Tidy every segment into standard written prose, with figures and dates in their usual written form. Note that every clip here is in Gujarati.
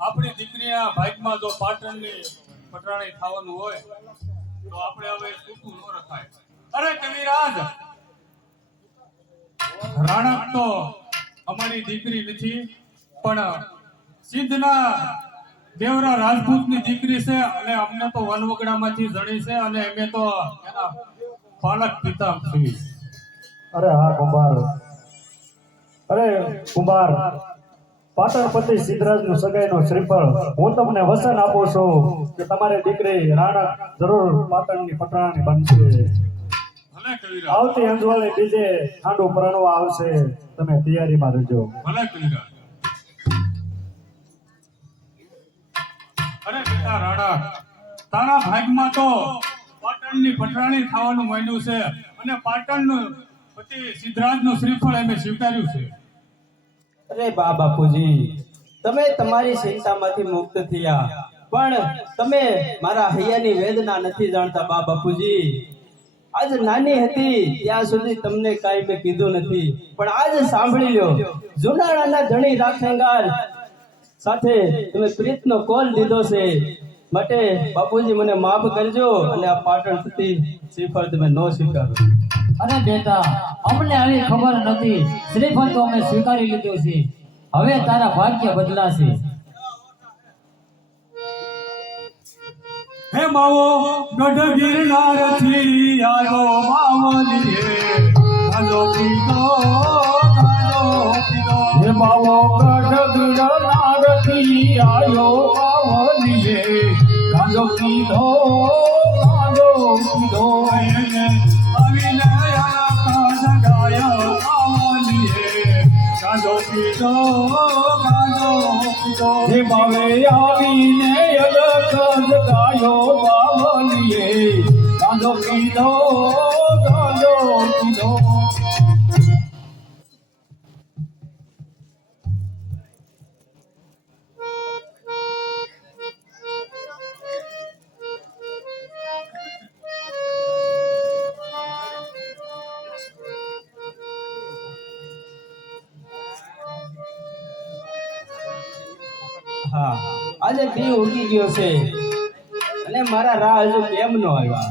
આપણી દીકરીના ભાગમાં જો પાટણની પટરાણી થવાનું હોય તો આપણે હવે છૂટું ન રખાય. અરે કવિરાજ, રાણક તો અમારી દીકરી નથી, પણ સિદ્ધના દેવરા રાજપૂતની દીકરી છે અને અમને તો વનવગડામાંથી જણી છે અને અમે તો એના પાલક પિતા છીએ. અરે હા કુંભાર, અરે કુંભાર, પાટણપતિ સિદ્ધરાજનું સગાઈનું શ્રીફળ હું તમને વચન આપું છું કે તમારી દીકરી રાણક જરૂર પાટણની પટરાણી બનશે. ભલે કવિરાજ, આવતી અંજવાળી બીજે ખાંડું પરણવા આવશે, તમે તૈયારીમાં રહેજો. ભલે કવિરાજ. અરે બેટા રાણા, તારા ભાગમાં તો પાટણની પટરાણી ખાવાનું માંડ્યું છે અને પાટણનું પતિ સિદ્ધરાજનું શ્રીફળ અમે સ્વીકાર્યું છે. અરે બા બાપુજી, તમે તમારી ચિંતામાંથી મુક્ત થયા, પણ તમે મારા હૈયાની વેદના નથી જાણતા બા બાપુજી. આજ નાની હતી ત્યાં સુધી તમને કાંઈ મેં કીધું નથી, પણ આજ સાંભળી લો. જુનાળાના ધણી રાખેંગાર સાથે તમે પ્રીતનો કોલ દીધો છે, માટે બાપુજી મને માફ કરજો અને આ પાટણપતિ શ્રીફળ તમે ન સ્વીકારો. અરે બેટા, અમને આવી ખબર નથી. શ્રીફળ તો અમે સ્વીકારી લીધું છે. હવે તારા ભાગ્ય બદલાશે. હે માવો ગઢ ગિરનારથી આવ્યો માવલીએ, ગાજો પીધો, ગાજો પીધો. હે બાવો ગઢ ગિરનારથી આવ્યો માવલીએ, ગાજો પીધો, ગાજો પીધો. આવીને આખા જગાયો માવલીએ, ગાજો પીધો, ગાજો પીધો. હે બાવે આવીને અલગ જગાયો બાવલીએ, ગાજો પીધો, ગાજો પીધો. હા, આજે દી ઉગી ગયો છે અને મારા રાહ હજુ કેમ ન આવ્યા?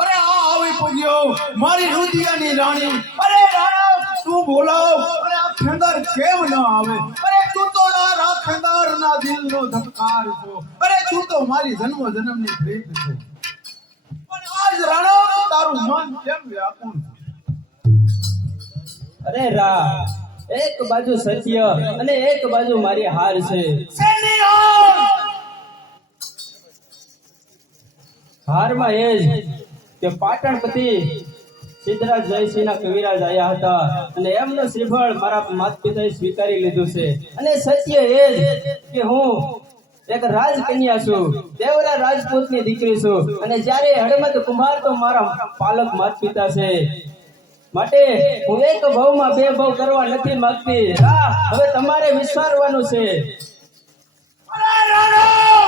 અરે આ આવી પૂજ્યો મારી રુદિયાની રાણી. અરે રાણા, તું બોલાવ. અરે આ ખેંદર કેમ ન આવે? અરે તું તો આ રાખેદારના દિલનો ધબકાર છો. અરે તું તો મારી જન્મ જન્મની પ્રીત છે. પણ આજ રાણા તારું મન કેમ વ્યાકુળ છે? અરે રા, એક બાજુ સત્ય અને એક બાજુ મારી હાર છે. શેની હાર? હારમાં એ જ કે પાટણપતિ સિદ્ધરાજ જયસિંહના કવિરાજ આવ્યા હતા અને એમનું શ્રીફળ મારા માતા પિતાએ સ્વીકારી લીધું છે. અને સત્ય એ જ કે હું એક રાજકન્યા છું, દેવરા રાજપૂતની દીકરી છું, અને જ્યારે હળમદ કુમાર તો મારા પાલક માતા પિતા છે. માટે હું એક ભાવમાં બે ભાવ કરવા નથી માંગતી. હવે તમારે વિચારવાનું છે. અરે રાણા,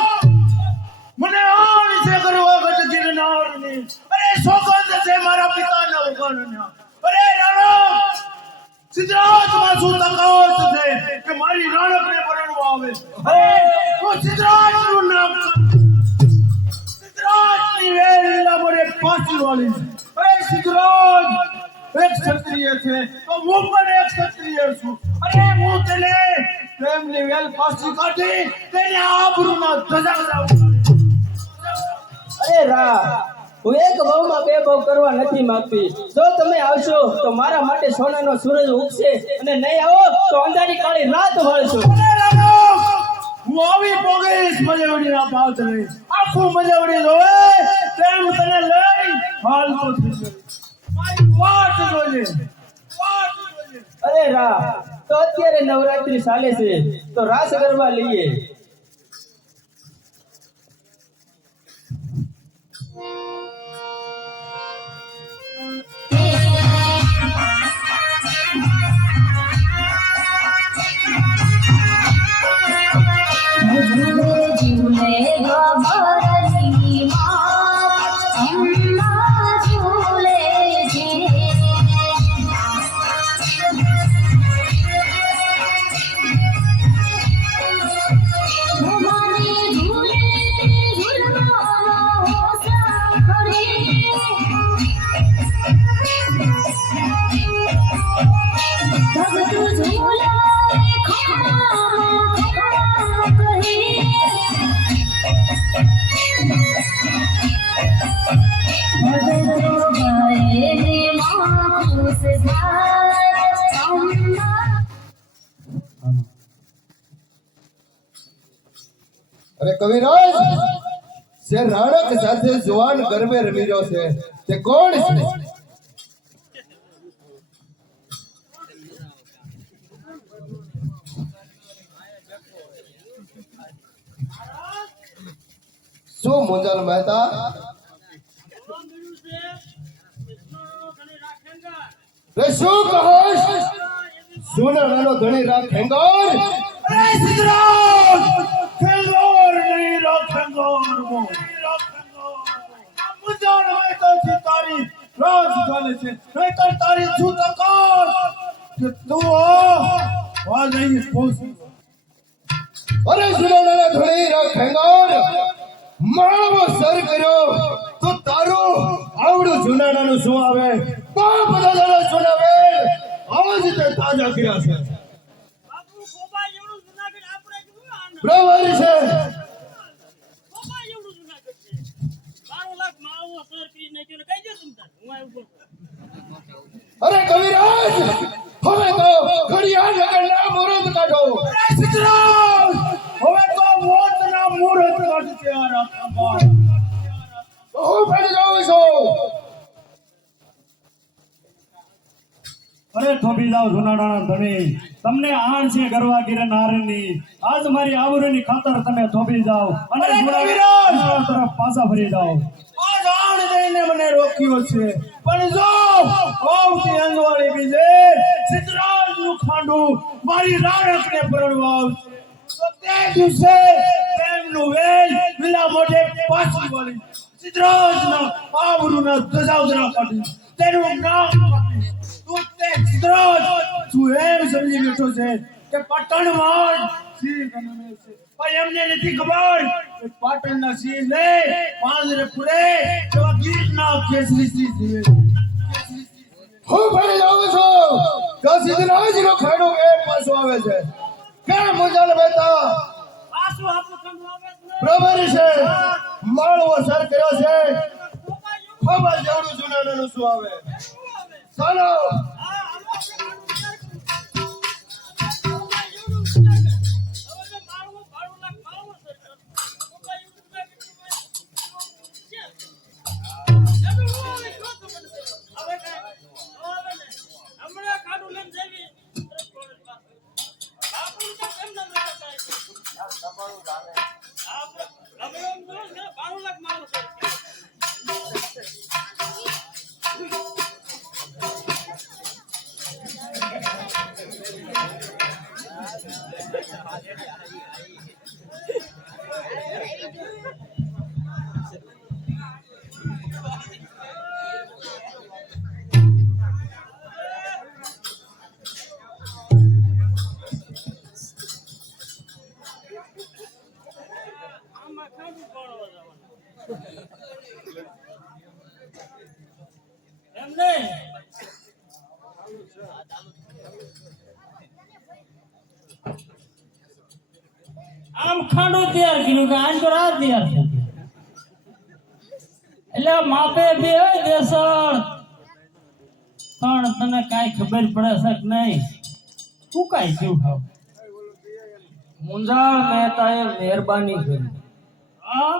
મને આ વિશે કરવા ગઢ ગિરનારની. અરે સોગંદ છે મારા પિતાના ઉગાડના. અરે રાણા, સિદ્ધરાજમાં શું તફાવત છે કે મારી રાણકને પરણવા આવે? અરે હું સિદ્ધરાજનું નામ, સિદ્ધરાજની વેલના મને ફાંસી વાળી છે. અરે સિદ્ધરાજ એક ક્ષત્રિય છે તો હું પણ એક ક્ષત્રિય છું. અરે હું તેને તેમની વેલ ફાંસી કાઢી તેને આબરૂમાં ધજા ઉડાવું. અરે રા, હું એક ભાવમાં બે ભાવ કરવા નથી માંગતી. જો તમે આવશો તો મારા માટે સોનાનો સૂરજ ઉગશે, અને નહીં આવો તો અંધારી કાળી રાત વળશો. અરે રાણો, હું આવી પોગીશ મજવડીના પાત્રે. આખું મજવડી જોવે તેમ તને લઈ હાલતો થઈ ગયો. મારી વાટ જોજે, વાટ જોજે. અરે રા, તો અત્યારે નવરાત્રી ચાલે છે તો રાસ ગરબા લઈએ. અરે કવિરાજ સે રાણક સાથે જુવાન ગરબે રમી રહ્યો છે તે કોણ છે શું મુંજલ મહેતા રે શું કહો સોનાનો ધણી રાખ હેંગર અરે સિદ્ધરાજ ખેંગોર નહીં રાખેંગોર મો મુજાન હોય તો તારી રાજ ચાલે છે નહીં તો તારી છૂટકોર કે તું આ નહીં પહોંચ અરે સોનાનો ધણી રાખ હેંગર માળવો સર કર્યો તો તારું આવડું જુનાણાનું શું આવે પણ બધા દાડા સુનાવે આજ તે તાજા કર્યા છે બરાબર છે અરે કવિરાજ હવે તો ઘડિયાળ નગરના મુહૂર્ત કાઢો અરે સિદ્ધરાજ હવે તો મોતના મુહૂર્ત કાઢશે આ રાખેંગોર હું ફરી જાઉં છું અરે થોભી જાવ જુનાડાના ધણી તમને આણ છે ગરવા ગિરનારની આજ મારી આવરની ખાતર તમે થોભી જાવ અને અરે જુનાગઢ કવિરાજ! તરફ પાછા ફરી જાવ આ જાણ દઈને મને રોક્યો છે પણ જો આવતી અંજવાળી બીજે સિદ્ધરાજનું ખાંડું મારી રાણકને પરણવા આવશે તો તે દિવસે તેમનું વેલ વિલા મોઢે પાછું વળી સિદ્ધરાજના આવરુના ધજાવજરા કાઢી તેનું નામ કાઢી તું તે સિદ્ધરાજ તું એમ સમજી બેઠો છે કે પાટણમાં સિંહ જન્મે છે પણ એમને નથી ખબર કે પાટણના સિંહ લે પાંજરે ફૂલે એવા ગીરના કેસરી સિંહ જીવે હું ફરી જાઉં છું તો સિદ્ધરાજનો ખાડો એ પાછો આવે છે કેમ મુંજલ મહેતા બરાબર છે માળવો સર કર્યો છે ખબર જેવડું જુનાણાનું શું આવે ચાલો આમ ખાંડું તૈયાર કર્યું કે આજ તો રાત તૈયાર થઈ ગઈ. એટલે માપે બે હોય દેસળ પણ તને કાંઈ ખબર પડે છે કે નહીં તું કાંઈ થયું ખાવ મુંજાળ મહેતાએ મહેરબાની કરી હા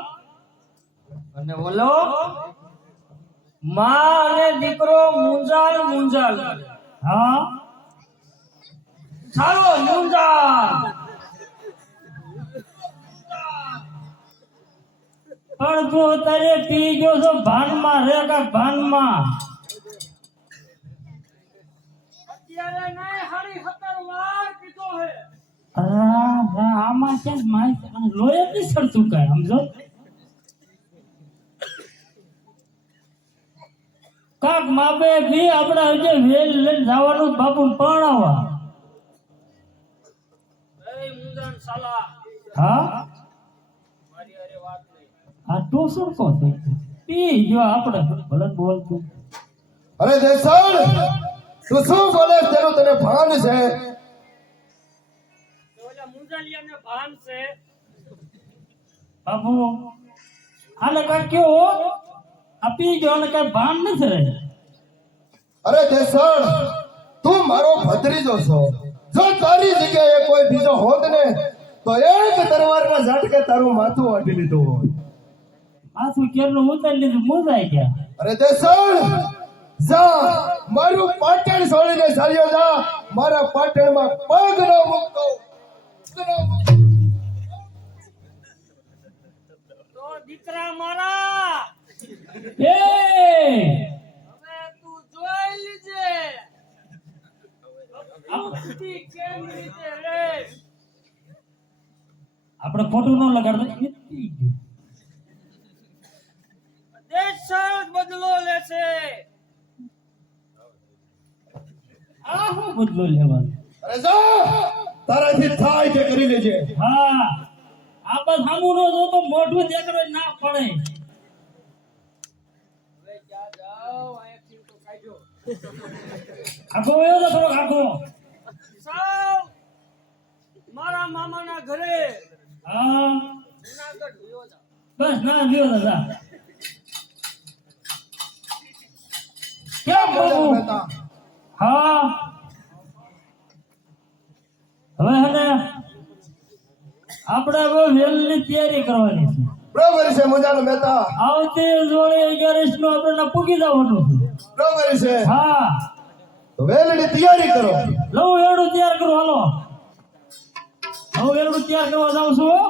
અને બોલો માં અને દીકરો મુંજાળ મુંજાળ કરે. હા ચાલો મુંજાળ પણ તું અત્યારે પી ગયો છો ભાનમાં રે કા ભાનમાં આમાં છે લોહી નથી સરતું કાંઈ સમજો કાક માપે બી આપણે હજે વેલ લઈને જવાનું બાપુ પરણાવવા હા આ તો સરખો થઈ ગયો. પી ગયો આપણે ભલે બોલતું અરે દેસાણ તું શું બોલે તેનું તને ભાન કોણ છે? ઓલા મુંજાલિયાને ભાન છે. બાપુ આને કાંઈ કયો આપી ગયો આને કાંઈ ભાન નથી રહે. અરે દેસણ, તું મારો ભત્રીજો છો. જો તારી જગ્યાએ કોઈ બીજો હોત ને તો એક તલવારના ઝાટકે તારું માથું વાટી લીધું હોત. આસુ કેરનું ઉતારી લીધું મુંજાઈ ગયા. અરે દેસણ, જા મારું પાટણ છોડીને ચાલ્યો જા. મારા પાટણમાં પગ ન મૂકતો. તો દીકરા મારા એ હવે તું જોઈ લીજે ભક્તિ કેમ રીતે રે. આપણે ખોટું ન લગાડતો એટલી જ. દેશ બદલો લેશે. આ શું બદલો લેવાનો? અરે જા, તારાથી થાય તે કરી લેજે. હા આ બસ સામું નો જો તો મોઢું દેખાડો ના પડે. હવે ક્યાં જાવ અહીંયાથી તો કાઢ્યો. આખો એવો તો થોડોક આખો. સાવ મારા મામાના ઘરે હા જુનાગઢ ગયો જા. બસ ના લ્યો દાદા. કેમ બાબુ? મહેતા, હા હવે હે આપણે હવે વેલની તૈયારી કરવાની છે. બરોબર છે મુંજાનો મહેતા, આવતી જોડે 11 નું આપણે પૂગી જવાનું છે. બરોબર છે. હા તો વેલની તૈયારી કરો. લઉં એવડું તૈયાર કરો હાલો. હું એવડું તૈયાર કરવા જાઉં છું.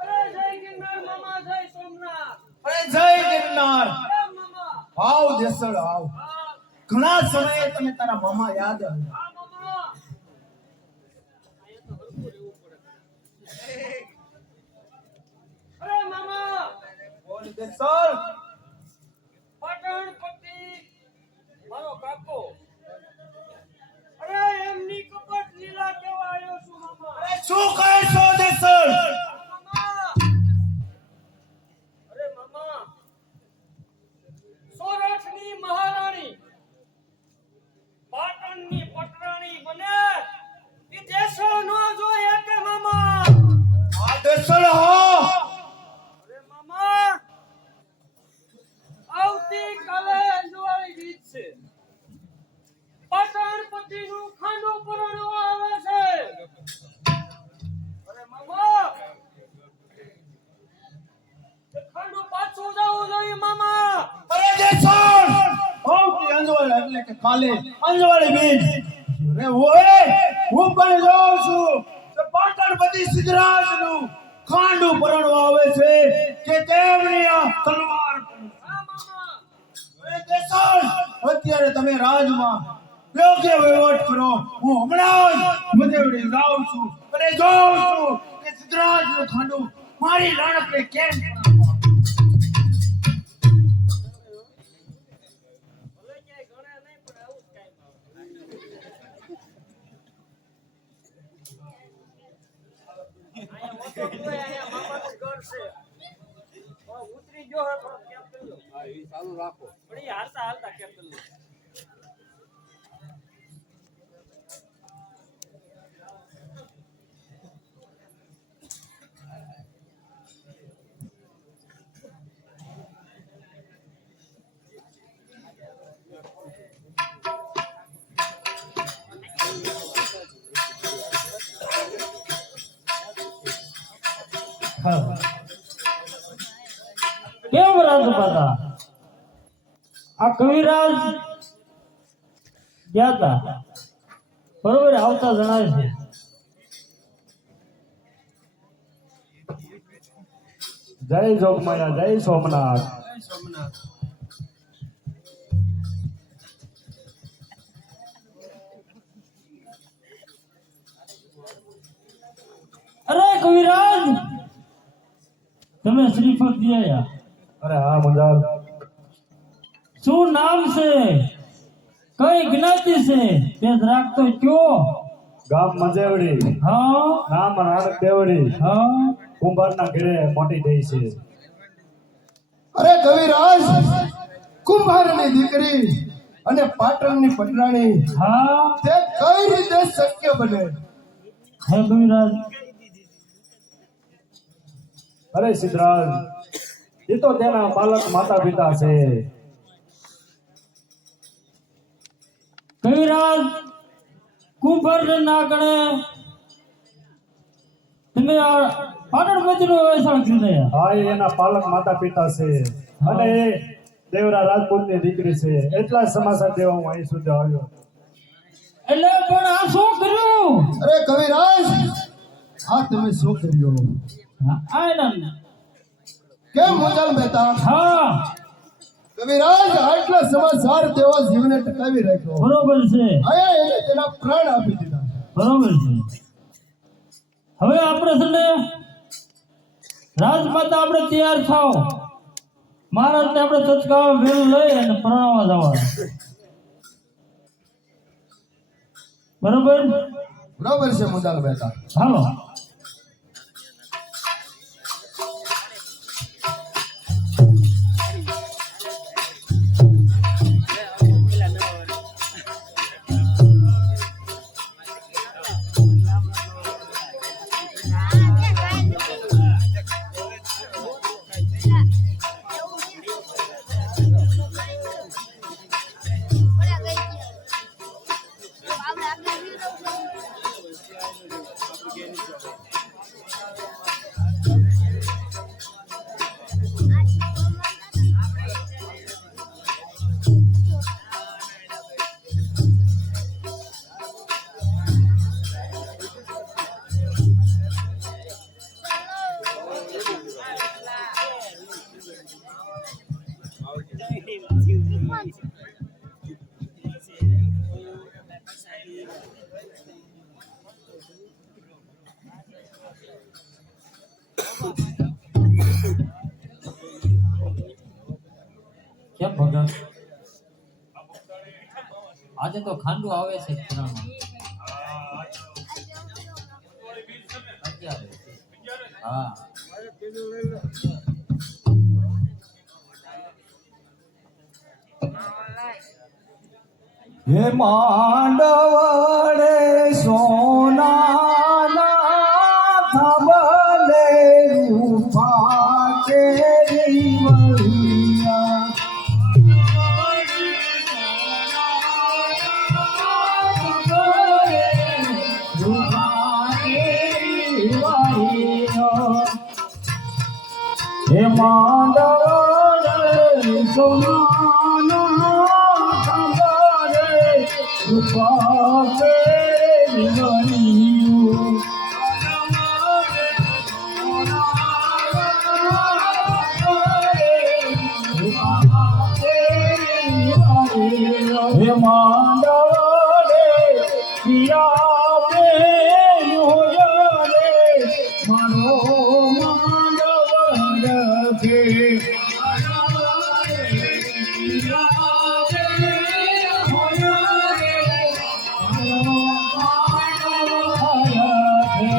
અરે જય ગિરનાર મામા, જય સોમનાથ. અરે જય ગિરનાર. અરે મામા. આવ દેસળ આવ. હા ઘણા સમયે તને તારા મામા યાદ આવે. હા મામા. અરે મામા, બોલ દેસળ. પાટણ પતિ મારો કાકો. અરે એમની કપટ લીલા કેવા આવ્યો છું મામા. અરે શું કહે છો દેસળ? મામા. અરે મામા, સોરઠની મહારાણી પાટણની પટરાણી બને ઈ દેશો નો જોઈએ કે મામા. આ દેસળ હા. અરે મામા, આવતીકાલે દિવાળી ગીત છે. પાટણ પતિનું ખાંડું પરણવા આવે છે. અરે મામા, એ ખાંડું પાછું જવું જોઈએ મામા. અરે દેસળ. આવતી અંજવાળ એટલે કે કાલે અંજવાળી બીજ. રે ઓય, હું પણ જોઉં છું કે પાટણપતિ સિદ્ધરાજનું ખાંડું પરણવા આવે છે કે તેમની આ તલવાર પર. હા મામા. અરે દેસળ, અત્યારે તમે રાજમાં યોગ્ય વહીવટ કરો. હું હમણાં જ મધેવડી લાવું છું અને જોઉં છું કે સિદ્ધરાજનું ખાંડું મારી રાણકને કેમ પરણવા. ભલે ક્યાંય ગણે નહીં પણ આવું જ કાંઈ. અહીંયા ઓછો કોઈ અહીંયા મામાનું ઘર છે. ઉતરી ગયો હોય થોડો કેમ કરી લો. ચાલુ રાખો. પણ ઈ હાલતા હાલતા કેમ કરી લો. હા. કેમ રાજમાતા આ કવિરાજ ગયા હતા બરોબર આવતા જણાવે છે. જય જોગમાયા, જય સોમનાથ. તમે શ્રીફળ દિયા અરે હા મુંજાલ, શું નામ છે, કઈ જ્ઞાતિ છે તે જરાક તો કયો. ગામ મંજેવડી, હા નામ નાનક દેવડી, હા કુંભારના ઘરે મોટી થઈ છે. અરે કવિરાજ, કુંભારની દીકરી અને પાટણની પટરાણી, હા તે કઈ રીતે શક્ય બને? હે કવિરાજ, અરે સિદ્ધરાજ, એ તો તેના બાલક માતા પિતા છે. કવિરાજ કુંભાર ના ગણે તમે પાટણ મંદિરનો વેચાણ કરી રહ્યા. હા, એ એના પાલક માતા પિતા છે અને એ દેવરા રાજપૂતની દીકરી છે. એટલા જ સમાચાર દેવા હું અહીં સુધી આવ્યો. એટલે પણ આ શું કર્યું? અરે કવિરાજ, આ તમે શું કર્યું? આનંદ કેમ મુંજાલ મહેતા? હા કવિરાજ આટલા સમાચાર દેવા જીવને ટકાવી રાખ્યો. બરોબર છે, આયા એને તેના પ્રાણ આપી દીધા. બરોબર છે. હવે આપણે છે ને રાજમાતા આપણે તૈયાર થાવ, મહારાજને આપણે તત્કાળ વેલ લઈ અને પ્રણાવવા જવાનું. બરોબર, બરોબર છે મુંજાલ મહેતા. હાલો. કેમ ભગત આજે તો ખાંડું આવે છે પુરાણમાં. અત્યારે હા હે માંડવડે સોનાના થાંભલે રૂપા કેરી વળિયા. હે માંડવડે સોનાના થાંભલે રૂપા કેરી વળિયા. હે માંડવડે પિયા બેયો રે મારો માંડવડ છે.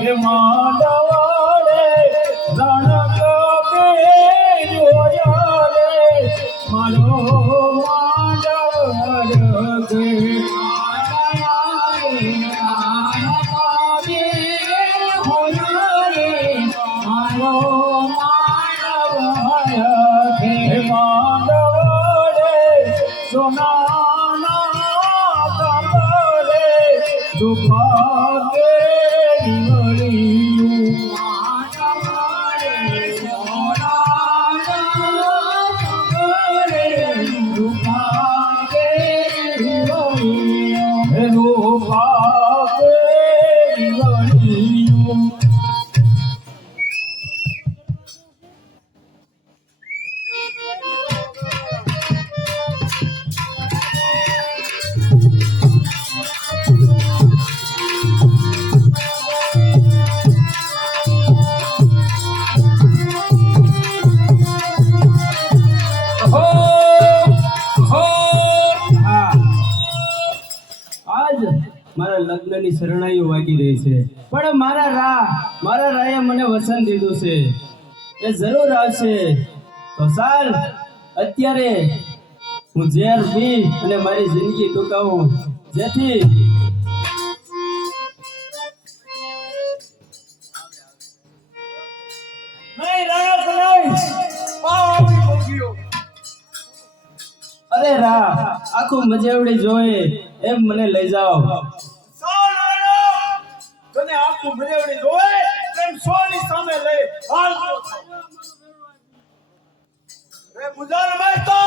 હે માંડવડે રણક બેયો રે મારો માંડવડ છે. હે માંડવડે સોનાના થાંભલે રૂપા કેરી વળિયા. લગ્નની શરણાઈઓ વાગી રહી છે, પણ મારા રાયે મને વચન દીધું છે એ જરૂર આવશે. તો ચાલ અત્યારે હું ઝેર પી અને મારી જિંદગી ટૂંકાવું, જેથી નહીં રાણક નહીં, પાવી ભોગ્યો. અરે આખું મજેવડી જોઈએ એમ મને લઈ જાઓ. ચાલ રાણક, તને આખું મરેવડી જોવે તેમ સોની સામે લઈ હાલતો થાવ. રે મુજાર મહેતો,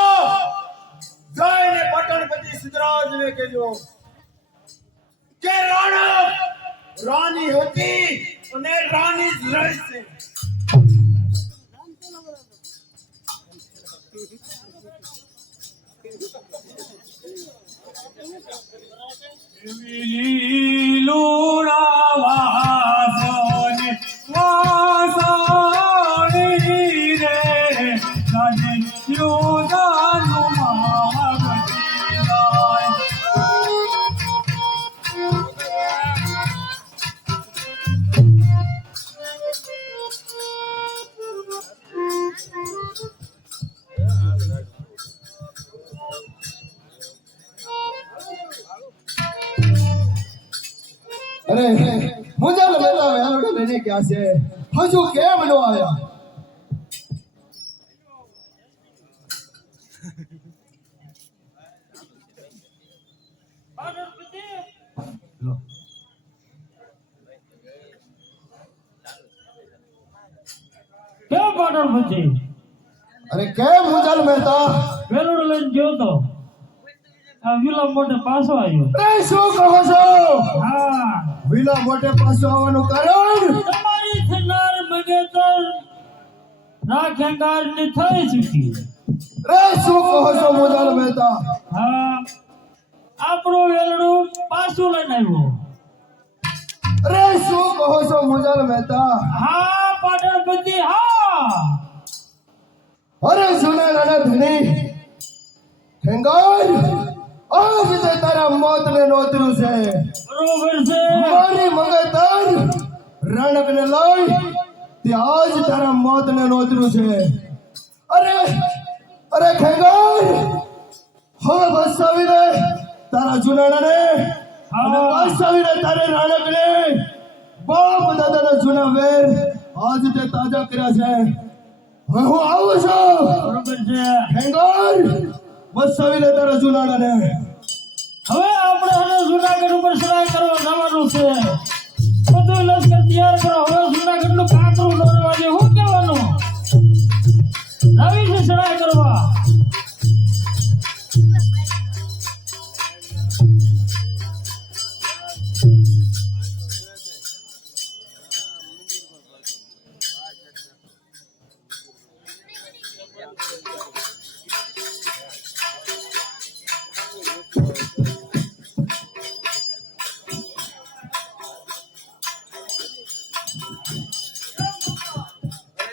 જઈને પટણપતિ સિદ્ધરાજને કહેજો કે રાણક રાની હતી અને રાની જ રહેશે. લીલુડા વાસને વાસણી રે નદી યોગાનું માગતી જાય. અરે મુજાલ બેટા વેલોડે લઈને ક્યાં છે? હજુ કેમ નો આયા? કેમ પાટણપતિ? અરે કેમ મુજાલ મહેતા? વેલોડ લઈને ગયો તો આ વિલા મોટે પાછો આવ્યો. અરે શું કહો છો? હા, વિલા મોટે પાછો આવવાનું કારણ? તમારી થનાર મંગેતર રાખેંગાર ની થઈ ચૂકી. અરે શું કહો છો મુજાલ મહેતા? હા, આપણું વેલડું પાછું લઈને આવ્યો. અરે શું કહો છો મુજાલ મહેતા? હા પાટણપતિ, હા. અરે સુના નાના ધણી ખેંગાર, આજ તે તારા મોતને નોતર્યું છે. બરોબર છે. મારી મંગેતર રણકને લઈ તે આજ તારા મોતને નોતર્યું છે. અરે ખેંગાર, હવે બસાવીને તારા જુનાણાને અને બસાવીને તારે રણકને બાપ દાદાના જૂના વેર આજ તે તાજા કર્યા છે. હવે હું આવું છું. બરોબર છે. ખેંગાર, બસાવીને તારા જુનાણાને. હવે આપણે હવે જુનાગઢ ઉપર સરાય કરવા જવાનું છે. બધું લશ્કર તૈયાર કરો. હવે જુનાગઢ નું કાંકરું દોરવા દે. શું કહેવાનું? નવી છે સરાય કરવા.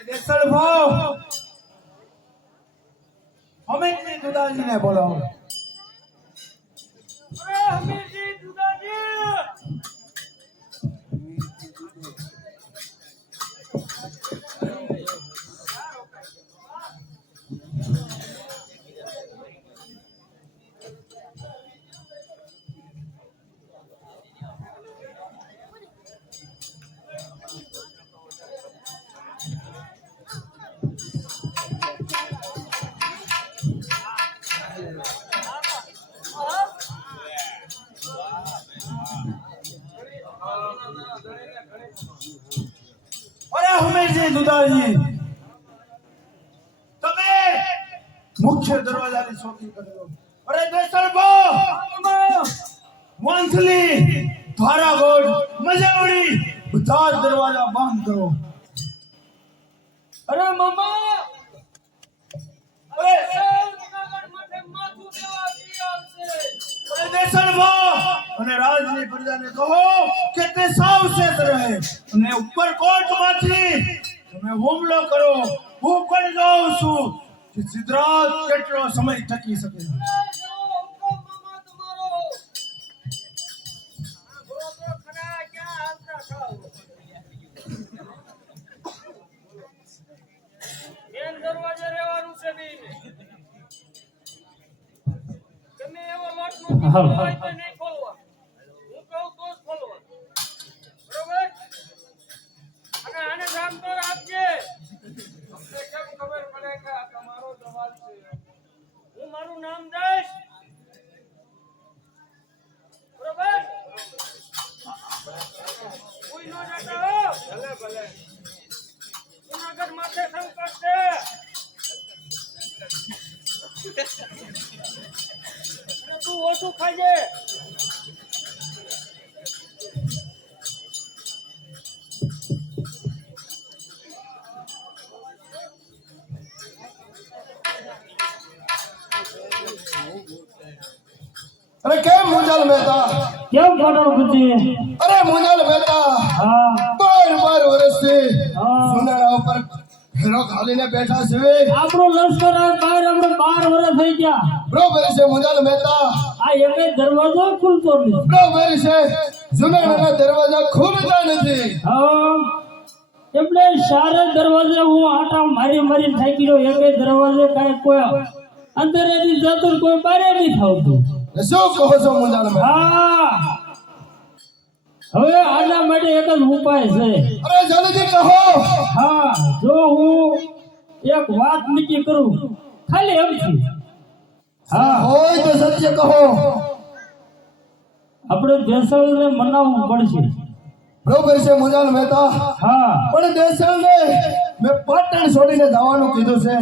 દેસલ ભાવ હમીરજી દુદાજીને બોલાવો. અરે હમીરજી દુદાજી, અરે હમીરજી દુદાજી, તમે મુખ્ય દરવાજાની ચોકી કરજો. અરે દેસલ ભાવ વાંસલી, ધારાગોડ, મજાવડી બધા જ દરવાજા બંધ કરો. અરે મામા, અરે જુનાગઢ માટે માથું દેવા તૈયાર છે. અરે દેસલ ભાવ અને રાજની પ્રજાને કહો કે તે સાવચેત રહે અને ઉપરકોટમાંથી તમે હુમલો કરો. હું પણ જાઉં છું કે સિદ્ધરાજ કેટલો સમય ટકી શકે. અરે જો હુકમ મામા તમારો. હાલો હોય તો નહીં ખોલવા. હું કહું તો જ ખોલવા. બરોબર? અને આને જામ તો રાખજે. અમને કેમ ખબર પડે કે આ તમારો જવાબ છે? હું મારું નામ દઈશ. બરોબર? કોઈ ન જાતા હો. ભલે ભલે. જુનાગઢ માથે સંકટ છે. અને તું ઓછું ખાજે. અરે કેમ મુંજાલ મહેતા? કેમ પાટણપતિ? અરે મુંજાલ મહેતા હા 12 વર્ષથી હા. સુનાળા ઉપર ઘેરો ખાલીને બેઠા છે. આપણો લશ્કર આ બહાર આપણે 12 વર્ષ થઈ ગયા. બરોબર છે મુંજાલ મહેતા, આ એકે દરવાજો ખુલતો નથી. બરોબર છે. જુનાગઢના દરવાજા ખુલતા નથી. હા એટલે સારે દરવાજે હું આટા મારી મારી થાકી ગયો. એકે દરવાજે કાંઈ કોઈ અંદરેથી જતું ને કોઈ બારે નહીં થાવતું. શું કહો છો મુંજાલ મહેતા? હા હવે આના માટે એક જ ઉપાય છે. અરે જલ્દી કહો. હા જો હું એક વાત નક્કી કરું ખાલી એમથી. હા હોય તો સત્ય કહો. આપણે દેસાઈને મનાવવું પડશે. બરોબર છે મુંજાલ મહેતા, હા પણ દેસાઈને મેં પાટણ છોડીને જવાનું કીધું છે,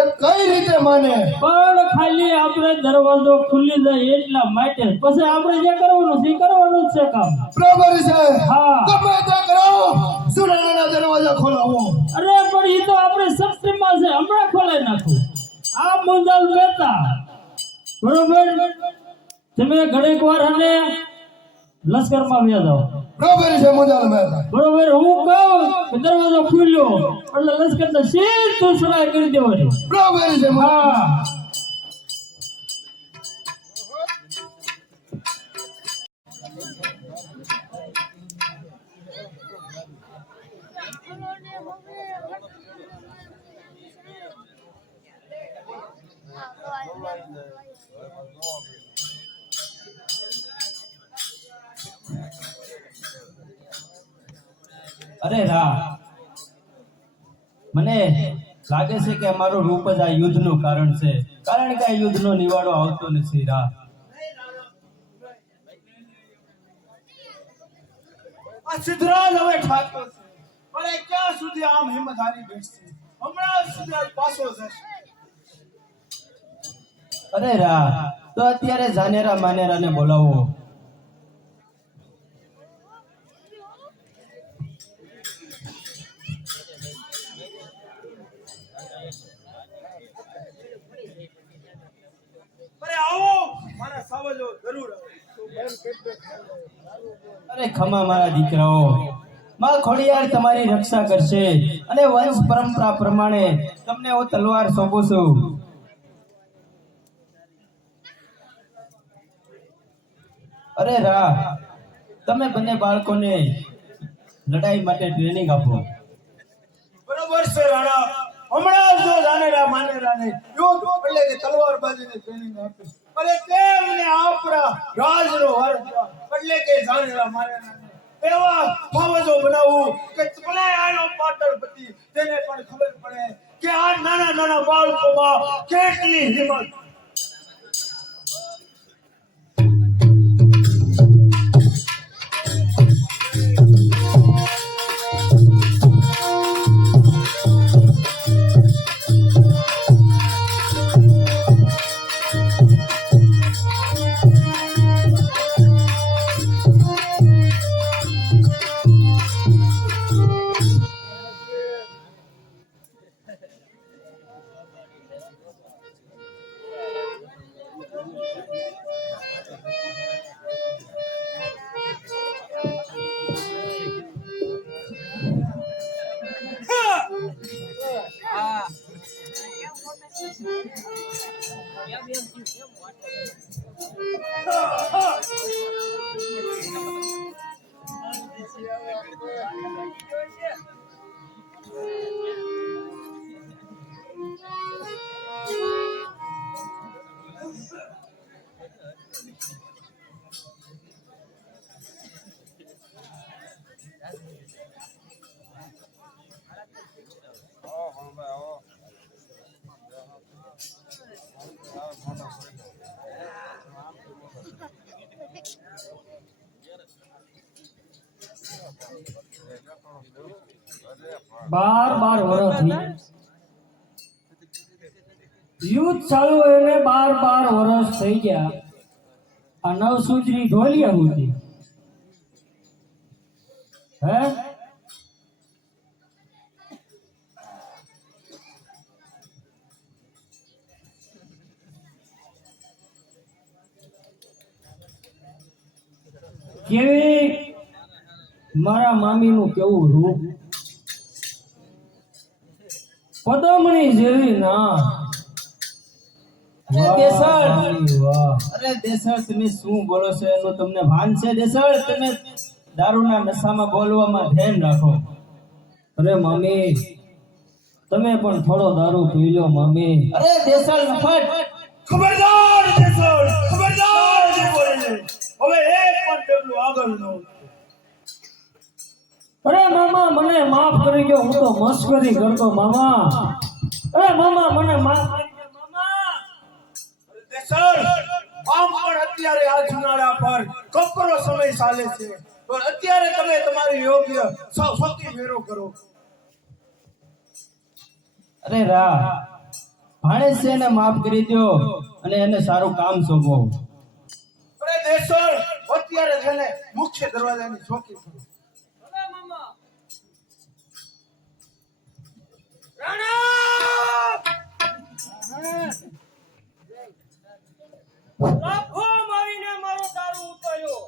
એ કઈ રીતે માને? પણ ખાલી આપણે દરવાજો ખુલી જાય એટલા માટે. પછી આપણે જે કરવાનું છે એ કરવાનું જ છે કામ. બરોબર છે. હા. ગમે તે કરો, સુનાળાના દરવાજા ખોલાવો. અરે પણ એ તો આપણે સસ્તીમાં છે, હમણાં ખોલાઈ નાખું. આ મુંજાલ મહેતા બરોબર, તમે ઘડીક વાર અને લશ્કરમાં વ્યા જાઓ. બરોબર છે મુંજાલ મહેતા. બરોબર, હું કહું કે દરવાજો ખુલ્યો એટલે લશ્કરને સીધું સલાહ કરી દેવાની. બરોબર છે મુંજાલ. હા અરે રા, મને લાગે છે કે અમારું રૂપ જ આ યુદ્ધનું કારણ છે. કારણ કે આ યુદ્ધનો નિવાડો આવતો નથી. રા, આ સિદ્ધરાજ હવે ઠાકો છે, પણ એ ક્યાં સુધી આમ હિંમત હારી બેસશે? હમણાં જ સિદ્ધરાજ પાછો જશે. અરે રા, તો અત્યારે જાનેરા માનેરાને બોલાવો. અરે આવો, મારા સાવજો જરૂર આવો. અરે ખમા મારા દીકરાઓ, માં ખોડિયાર તમારી રક્ષા કરશે અને વંશ પરંપરા પ્રમાણે તમને હું તલવાર સોંપું છું. અરે રા, તમે બંને બાળકોને લડાઈ માટે ટ્રેનિંગ આપો. બરોબર છે રાણા, હમણાં જ જો જાનેરા માનેરાને યુદ્ધ એટલે કે તલવારબાજીની ટ્રેનિંગ આપી. અરે તેમને આપણા રાજનો હરદા એટલે કે જાનેરા માનેરાને એવા ફાવજો બનાવવું કે ભલે આનો પાટણપતિ તેને પણ ખબર પડે કે આ નાના નાના બાળકોમાં કેટલી હિંમત. બાર વર્ષથી યુદ્ધ ચાલુ એને 12 વર્ષ થઈ ગયા. આ નવસૂત્રી ઢોલિયા હતી હે કેવી મારા મામીનું કેવું રૂપ, પદમણી જેવી ના. અરે દેસળ, વાહ. અરે દેસળ, તમે શું બોલો છો એનું તમને ભાન છે? દેસળ, તમે દારૂના નશામાં બોલવામાં ધ્યાન રાખો. અરે મામી તમે પણ થોડો દારૂ પી લો મામી. અરે દેસળ નફટ, ખબરદાર દેસળ, ખબરદાર જે બોલે છે. હવે એક પણ ડગલું આગળ ન. અરે મામા મને માફ કરી દો, હું તો મસ્કરી કરતો મામા. અરે મામા મને માફ કરી દો મામા. દેસળ, આમ પણ અત્યારે આ જુનાળા પર કપરો સમય ચાલે છે, તો અત્યારે તમે તમારી યોગ્ય સૌથી ફેરો કરો. અરે રા ભાણેજ છે એને માફ કરી દો અને એને સારું કામ સોંપો. અરે દેસળ, અત્યારે તેને મુખ્ય દરવાજાની ચોકી કરો. લાફો મારીને મારો દારૂ ઉતાર્યો.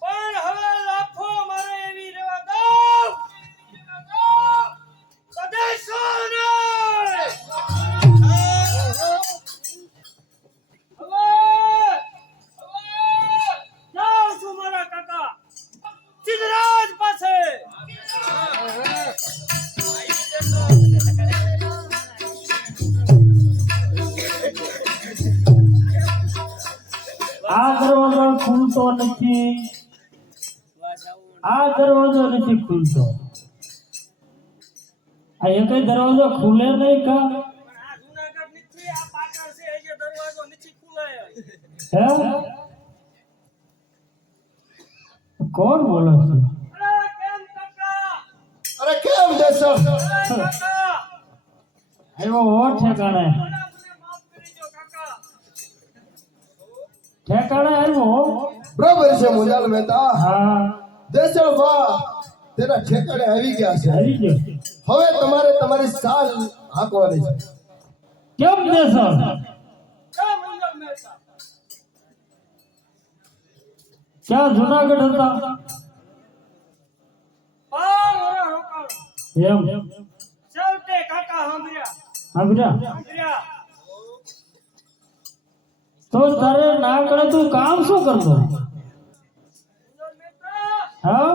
પણ હવે લાફો મારે એવી રહેવા દઉં કદેશો નહીં. હવે જાઉં છું મારા કાકા સિદ્ધરાજ પાસે. આ દરવાજો ખુલતો નથી, આ દરવાજો નથી ખુલતો. આ એકેય દરવાજો ખુલે નહીં કા? હે કોણ બોલે છે? અરે કેમ દેસળ? આવ્યો હો ઠેકાણે, ઠેકાણે આવ્યો. બરાબર છે મુજાલ મહેતા. હા દેસળ વાહ તેના ઠેકાણે આવી ગયા છે. આવી ગયો. હવે તમારે તમારી સાલ હાંકવાની છે. કેમ દેશો? ક્યાં જુનાગઢ હતા? એમ સાંભળ્યા? તો તારે ના કરે તું કામ શું કરતો? હા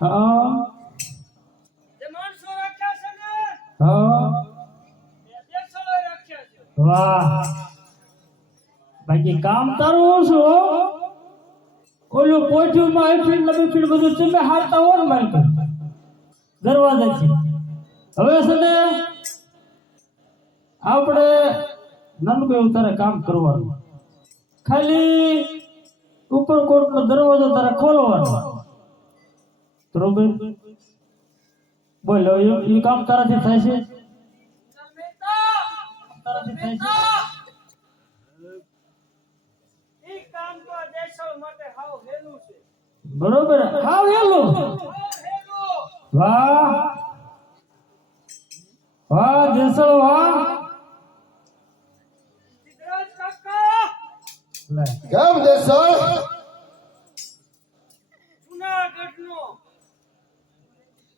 હા હા વાહ, બાકી કામ તારું ઓછું હો. ઓલું પોઠ્યુંમાં આઈફીડ લબીફીડ બધું તમે હારતા હો ને મારી પાસે દરવાજાથી. હવે છે ને આપણે નાનું એવું તારે કામ કરવાનું, ખાલી ઉપરકોટનો દરવાજો તારે ખોલવાનો. બરોબર? બોલો એ કામ તારાથી થાય છે? તારાથી થાય છે? બરોબર, હાવ હેલું. વાહ વાહ દેસળ વાહ. કેમ દેસળ? જુનાગઢનો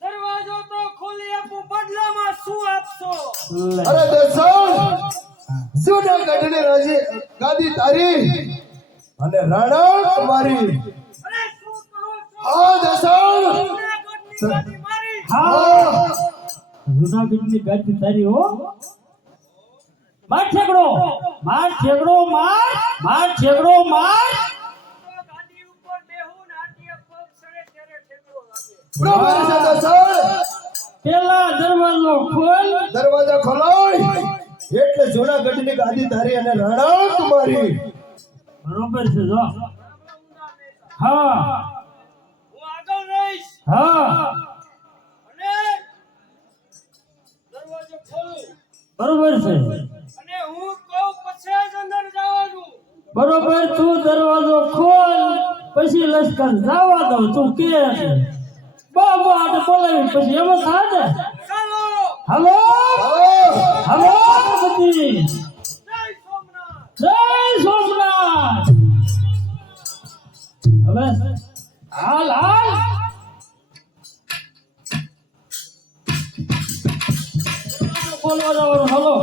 દરવાજો તો ખોલી આપું, બદલામાં શું આપશો? અરે દેસળ, જૂનાગઢની રાજી ગાદી તારી અને રાણા તમારી. અરે શું કહો છો? હા દેસળ, જુનાગઢની ગાદી મારી. હા જુનાગઢની ગાદી તારી હો. માર ઠેકડો, માર ઠેકડો, માર ઠેકડો, માર. ગાદી ઉપર બેહું ને આટીએ પગ સડે ત્યારે ઠેકડો લાગે. બરાબર છે દેસળ. પેલા દરવાજો ખોલ. દરવાજા ખોલાય. એટલે જૂનાગઢની ગાદી તારી અને રાણા કુમારી. બરોબર છે જો હા હું આગળ રહીશ હા અને દરવાજો ખોલું બરોબર છે અને હું કહું પછી જ અંદર જવાનું. બરોબર તું દરવાજો ખોલ પછી લશ્કર જવા દો તું કે બાબુ આને બોલાવી પછી એમ થાય ને ચાલો હાલો હાલો બધી જય સોમનાથ. જય સોમનાથ હવે હાલ હાલ બોલવા જવાનું હાલો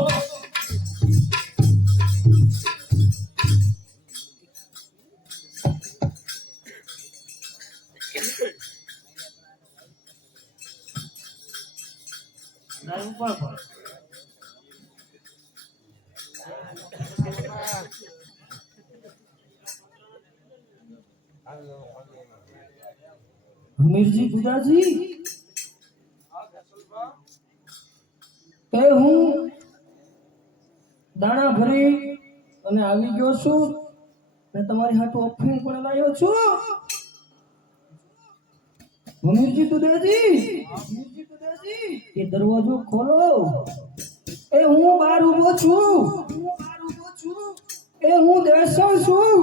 ના ઉપર પર હમીરજી દુદાજી કે હું દાણા ભરી અને આવી ગયો છું ને તમારી હાટુ અફીણ પણ લાવ્યો છું હમીરજી દુદાજી એ દરવાજો ખોલો એ હું બહાર ઊભો છું એ હું દેસણ છું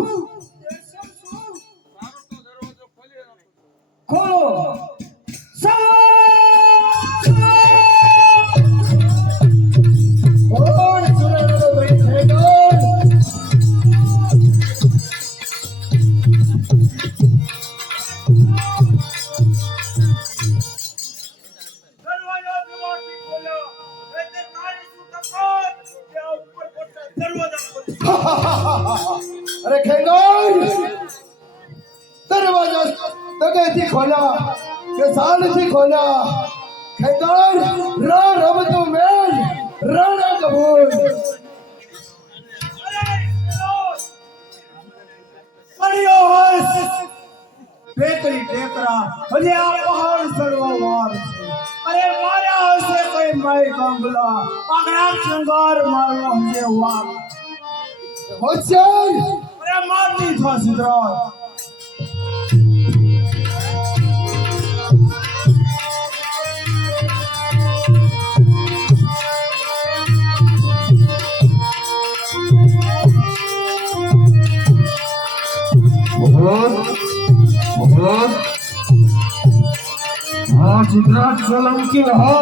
ખોલો કોણ જૂનાગઢનો ભાઈ છે કોણ? દરવાજો જોરથી ખોલ્યો. એટલે તારી શું તકલીફ? કે આ ઉપર પડતા દરવાજા ખોલી. અરે ખેંગોર, દરવાજા તગેથી ખોલા કે સાલથી ખોલા? ખેંગોર, રણ રમતું મેલ રાણા કબૂલ. પડ્યો હસ ટેકરી ટેકરા હજી આ પહાડ ચડવા વાર છે. અરે મારા હશે કઈ માય કંગલા આકરા શૃંગાર મારવો હશે વાર. હોશિયાર, અરે મારતી થશે દ્રોહ. हाँ सिद्धराज सोलंकी हो.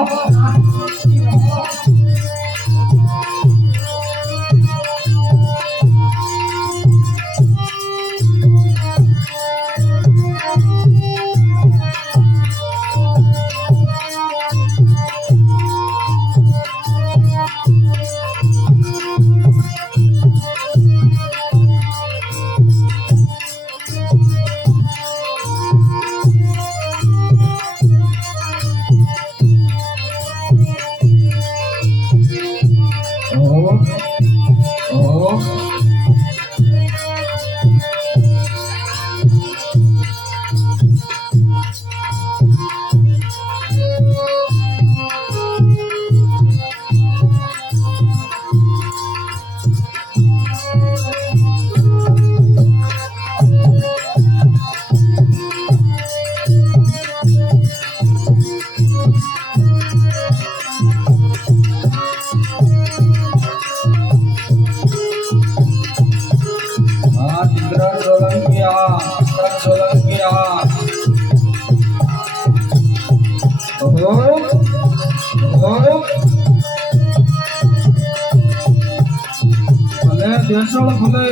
દેશળ ભલે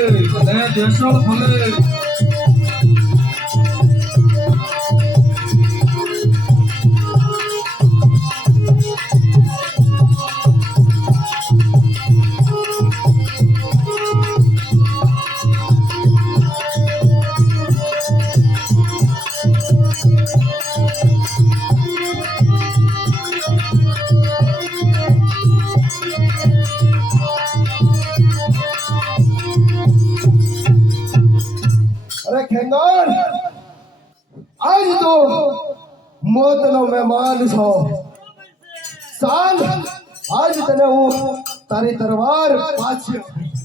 દેશળ ભલે અરે ખેંગાર, આજ તો મોતનો મહેમાન છો. સાંજ આજ તને હું તારી તલવાર પાછી આપીશ.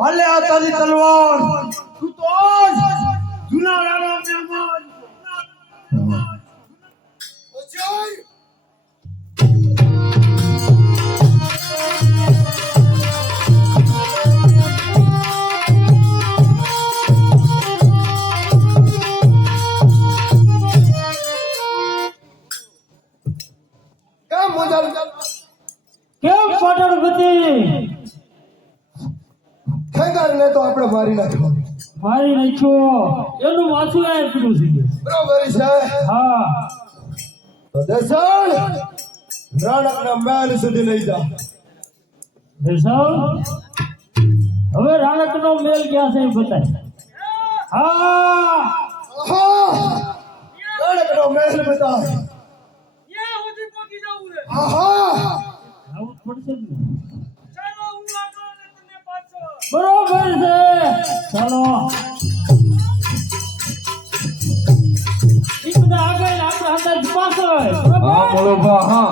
હાલે આ તારી તલવાર તું તો આજ જૂના રાણા મહેમાન કેમ મુજલ કેમ પાટણપતિ ખેંગારને તો આપણે મારી નાખ્યો. મારી નાખ્યો એનું માથું આ પીડું છે બરોબર છે. હા તો દેસાણ રાણકના મહેલ સુધી લઈ જા. દેસાવ હવે રાણકનો મેલ ક્યાં છે એ બતાય હા આહા! રાણકનો મહેલ બતાય. આહા! આવું જ પડશે જ ને બરોબર છે ચાલો ઈ બધા આગળ આપણે અંદર પાછળ હા બોલો બા હા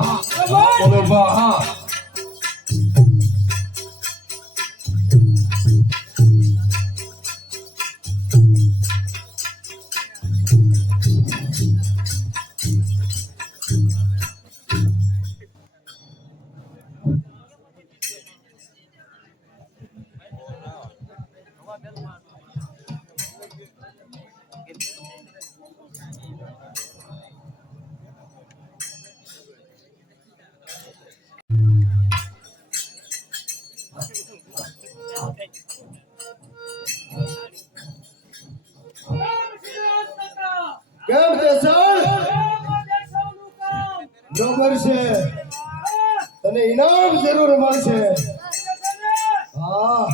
બરોબર બોલો બા હા કેમ દેસાણ બરોબર છે. તને ઇનામ જરૂર મળશે. હા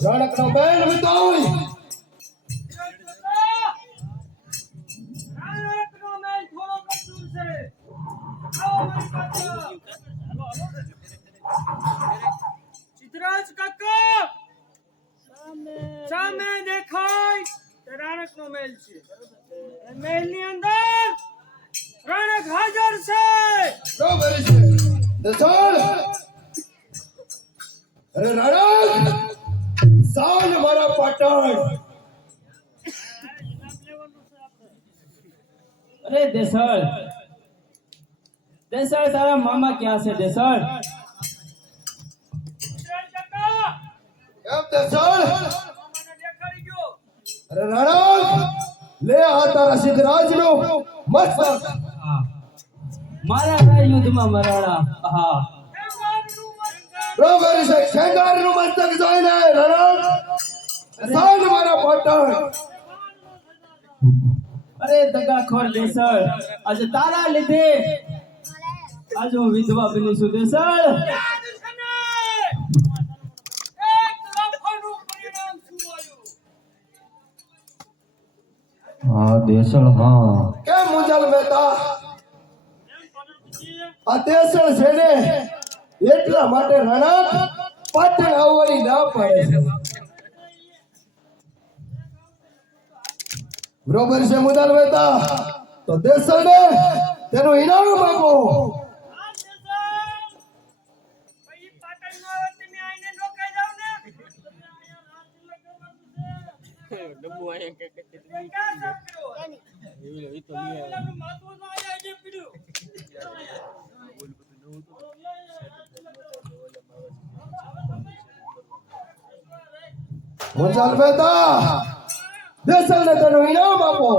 રાણકનો મહેલ બતાય. સિદ્ધરાજ કાકા સામે દેખાય તે રાણકનો મહેલ છે એ મહેલની અંદર રાણક હાજર છે. બરોબર છે. દેસાણ અરે રાણક સાલ મારા પાટણ. અરે દેસળ દેસળ તારા મામા ક્યાં છે દેસળ? કેમ દેસાણ અરે રાણક લે આ તારા સિદ્ધરાજનો મસ્તક. મારા રાય યુદ્ધમાં મરાડા હા બરોબર છે. ખેંગારનું મસ્તક જોઈને રાણક સાલ મારા પાટણ. અરે દગાખોર દેસળ આજે તારા લીધે આજે હું વિધવા બની છું દેસળ. હા દેસળ હા કેમ મુજલ મહેતા આ દેસળ છે ને એટલા માટે રાણક પાટણ આવવાની ના પાડે છે. બરોબર છે મુજલ મહેતા તો દેસળ ને તેનું ઇનામ આપો. મુજલ મહેતા દેસળ ને તેનું ઇનામ આપો.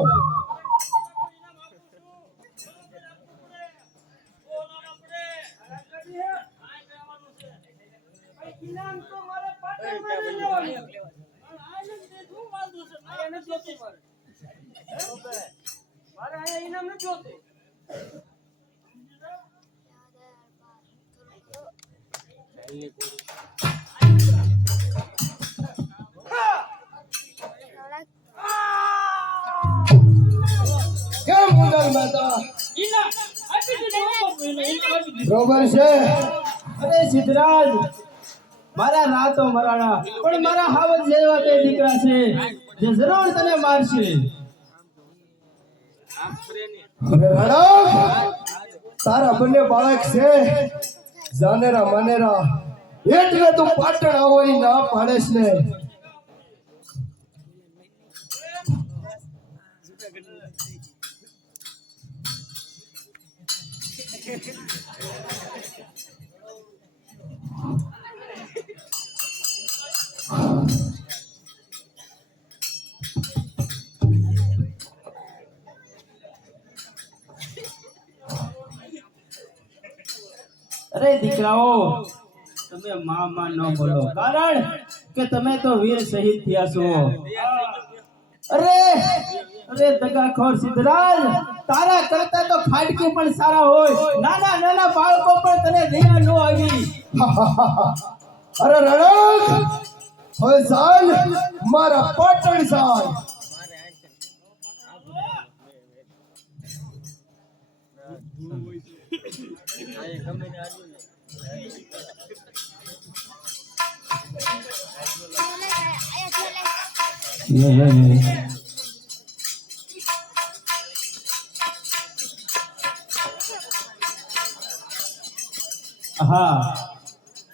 ઇનામ તો મારે પાટણમાં જ લેવાનું. આનંદ દે શું વાંધો છે? મારે નથી જોતું મારે. મારે અહીંયા ઇનામ નથી જોતું. કેમ મુંડલ મહેતા ઈના આપી દીધો ઈના આપી દીધો. બરોબર છે અરે સિદ્ધરાજ, મારા રાતો મરાણા પણ મારા હાવજ જેવા બે દીકરા છે જે જરૂર તને મારશે. હવે રણક તારા બંને બાળક છે જાનેરા માનેરા એટલે તું પાટણ આવવાની ના પાડેશ ને. અરે દીકરાઓ, તમે માં ન બોલો, કારણ કે તમે તો વીર શહીદ થયા છો. અરે દગાખોર સિદ્ધરાજ, તારા કરતા તો ખાટકી પણ સારા હોય, નાના નાના બાળકો પણ તને દયા ન આવી. અરે રણક હવે ચાલ મારા પાટણ ચાલ. હા,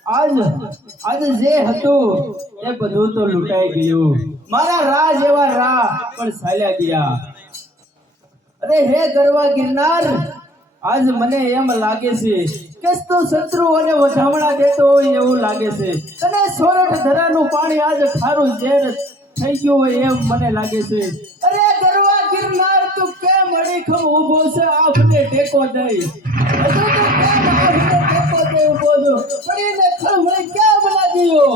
આજ જે હતું એ બધું તો લૂંટાઈ ગયું. મારા રા જેવા રા પણ ચાલ્યા ગયા. અરે હે ગરવા ગિરનાર, આજ મને એમ લાગે છે કે તું શત્રુઓને વધામણા દેતો હોય એવું લાગે છે. તને સોરઠ ધરાનું પાણી આજ ખારું ઝેર થઈ ગયું હોય એમ મને લાગે છે. અરે ગરવા ગિરનાર, તું કેમ અડીખમ ઊભો છે આફને ટેકો દઈ? હજુ તું કેમ આફને ટેકો દઈ ઊભો છો? પડીને ખળભળી કેમ લાગ્યો?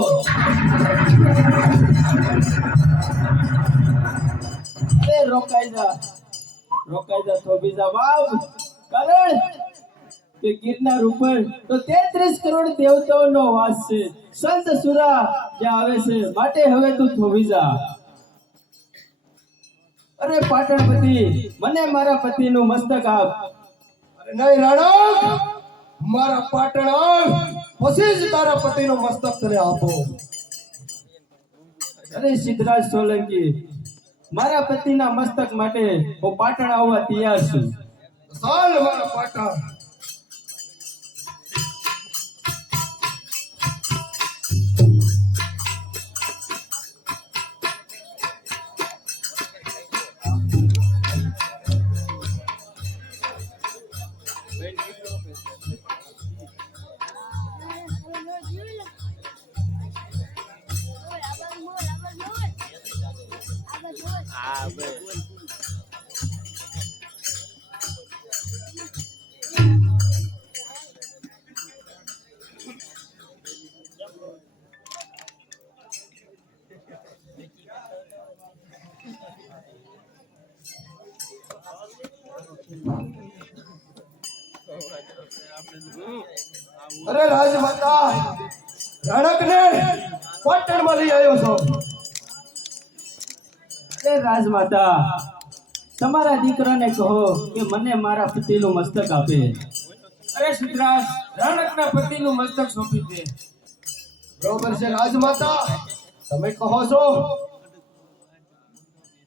અરે રોકાઈ જા થોભી જા બાપ, કારણ કે ગિરનાર ઉપર તો 33 કરોડ દેવતાઓનો વાસ છે. સંત સુરા જ્યાં આવે છે, માટે હવે તું થોભી જા. અરે પાટણપતિ, મને મારા પતિનું મસ્તક આપ. અરે નહીં રણક, મારા પાટણ આવ પછી જ તારા પતિનું મસ્તક તને આપો. અરે સિદ્ધરાજ સોલંકી, મારા પતિના મસ્તક માટે હું પાટણ આવવા તૈયાર છું. ચાલ મારા પાટણ. અરે રાજમાતા, રણકને પાટણમાં લઈ આવ્યો છો. અરે રાજમાતા, તમારા દીકરાને કહો કે મને મારા પતિનું મસ્તક આપે. અરે સિદ્ધરાજ, રણકના પતિનું મસ્તક સોંપી દે. બરોબર છે રાજમાતા, તમે કહો છો.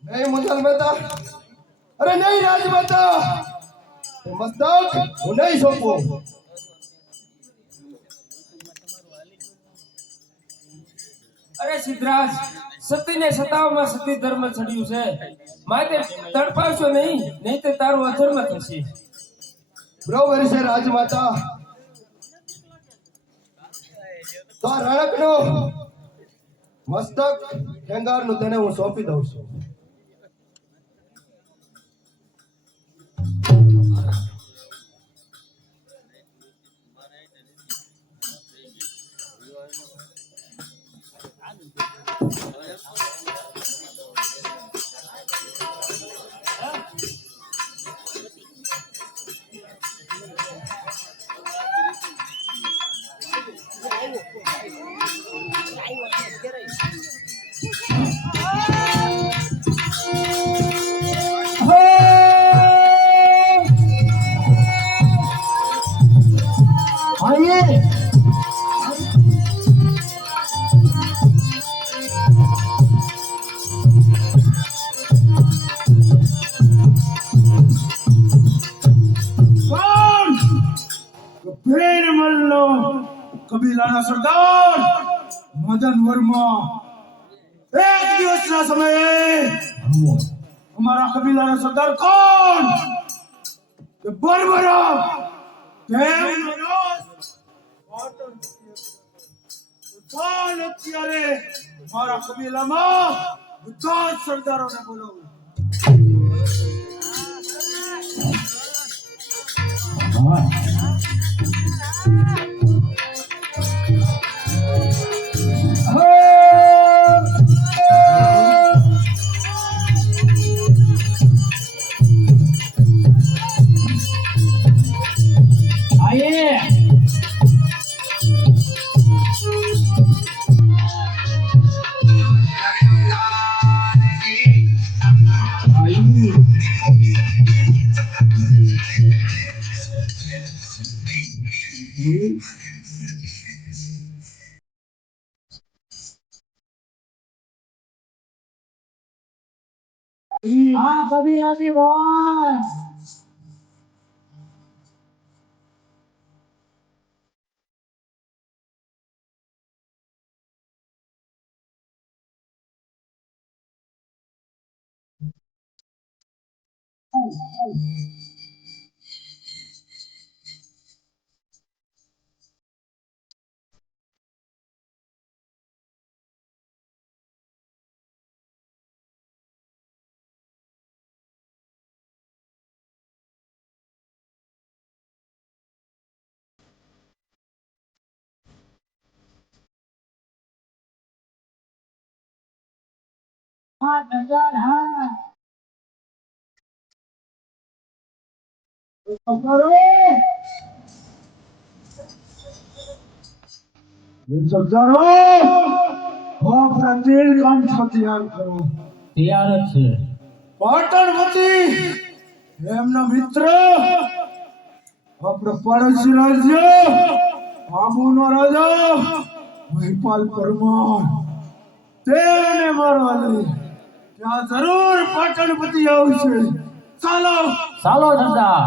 નહીં મુંજલ મહેતા, અરે નહીં રાજમાતા, એ મસ્તક હું નહીં સોંપું. અરે સિદ્ધરાજ, સતીને સતાવવામાં સતી ધર્મ ચડ્યું છે, માટે તડપાવશો નહીં તો તારું અધર્મ થશે. બરોબર છે રાજમાતા, તો આ રણકનો મસ્તક ખેંગારનું તેને હું સોંપી દઉં છું. આઈએ કોણ? ભેરમલનો કબીલાના સરદાર મદન વર્મા એક દિવસના સમયે અમારા કબીલાના સરદાર કોણ? કે બર્બરા તેમનો રાજ પાટણ ચાલ અત્યારે મારા કબીલામાં બધા જ સરદારોને બોલાવું. આઈએ હા કભી આતી બોલ હા નજર હા સરદારો આપણા તેલ કામ તૈયાર કરો. તૈયાર જ છે પાટણપતિ એમના મિત્ર આપણો પાડોશી રાજ્ય આબુનો રાજા મહિપાલ પરમાર તેને મારવા દે ત્યાં જરૂર પાટણપતિ આવશે. ચાલો ચાલો સરદાર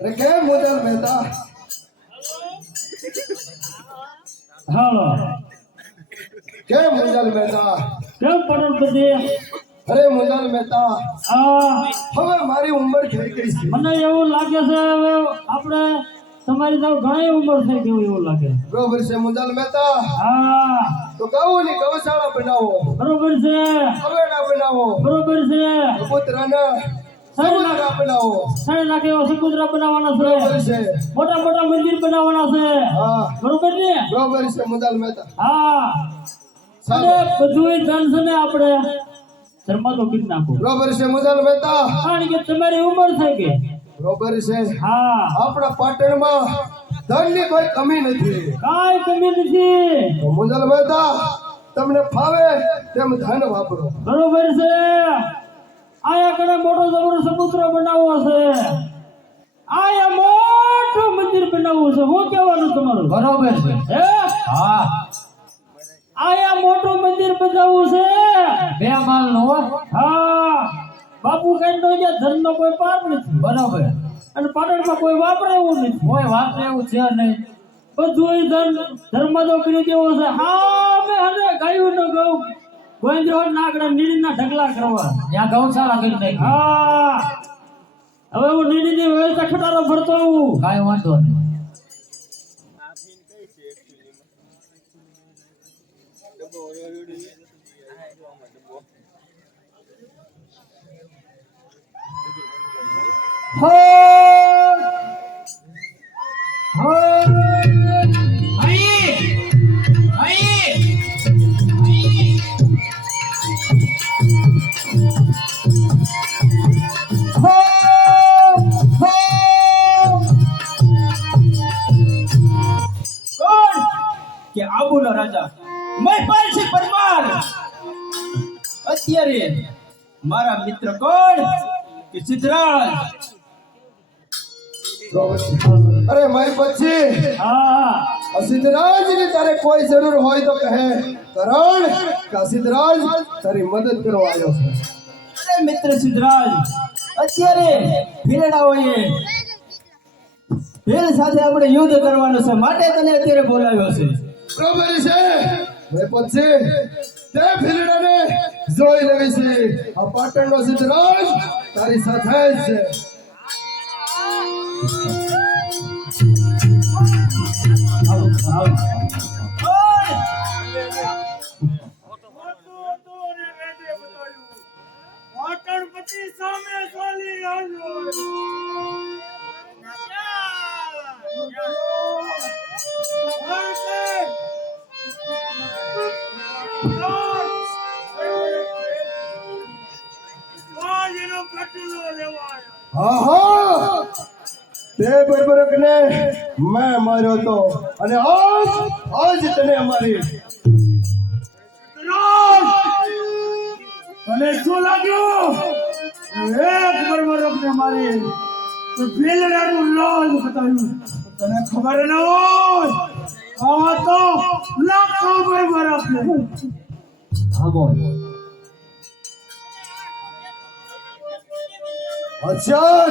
અરે કેમ મુદલ મહેતા? હાલો કેમ મુદલ મહેતા? કેમ પાટણપતિ અરે મુદલ મહેતા, આ હવે મારી ઉંમર થઈ ગઈ છે. મને એવું લાગે છે હવે આપણે તમારી તો ઘણી ઉંમર થઈ ગઈ એવું લાગે બરોબર છે મુદલ મહેતા, હા તો ગાઉની ગૌશાળા બનાવો, બરોબર છે હવેડા બનાવો, બરોબર છે કબૂતરાના સમુદ્રા બનાવો. સાડે લાખ એવા સमुद्રા બનાવવાના બરોબર છે છે. મોટા મોટા મંદિર બનાવવાના છે હા બરોબર ને બરોબર છે મુદલ મહેતા. હા અને બધુંય ધન છે ને આપણે ધર્મા તો કીધ નાખો બરોબર છે મુદલ મહેતા. કારણ કે તમારી ઉંમર થઈ ગઈ બરોબર છે. હા આપણા પાટણમાં ધનની કોઈ કમી નથી. કાંઈ કમી નથી તો મુદલ મહેતા, તમને ફાવે તેમ ધન વાપરો. બરોબર છે આયા કને મોટો જબરો સમુદ્ર બનાવવો છે આયા મોટું મંદિર બનાવવું છે હું કહેવાનું તમારું બરોબર છે હે હા આયા મોટું મંદિર બનાવવું છે 2 માળનું હા બાપુ કંડો જે ધર્મનો કોઈ પાર નથી બરોબર અને પાટણમાં કોઈ વાપરે એવું નથી કોઈ વાપરે એવું છે નહીં બધું ધર્મ તો કરી દેવો છે હા મેં હને ગાયું ન ગૌ ગોવિંદ્ર નાગડા નીડીના ઢગલા કરવા ત્યાં ગૌશાળા કરી નાખી હા હવે હું નીડીની વ્યવસ્થા ખટારો ભરતો હું કાંઈ વાંધો નહીં કોણ કે આબુનો રાજા મહિપાલસિંહ પરમાર અત્યારે મારા મિત્ર કોણ કે સિદ્ધરાજ અરે મારી પછી હા સિદ્ધરાજની તારે કોઈ જરૂર હોય તો કહે, કારણ કે સિદ્ધરાજ તારી મદદ કરવા આવ્યો છે. અરે મિત્ર સિદ્ધરાજ, અત્યારે ભીલડાઓએ ભીલ સાથે આપણે યુદ્ધ કરવાનું છે, માટે તને અત્યારે બોલાવ્યો છે. બરોબર છે મેં પછી તે ફીરડાને જોઈ લેવી છે. આ પાટણનો સિદ્ધરાજ તારી સાથે જ છે. પાટણપતિ સામે ચાલી આવ્યો. હા હા તે બરબરકને મેં માર્યો તો, અને આજ તને અમારી તને શું લાગ્યું? એક બરબરકને મારી તો ભીલડાનું લાજ બતાવ્યું. તને ખબર ન હોય, આવા તો લાખો બરબરક છે. અચાર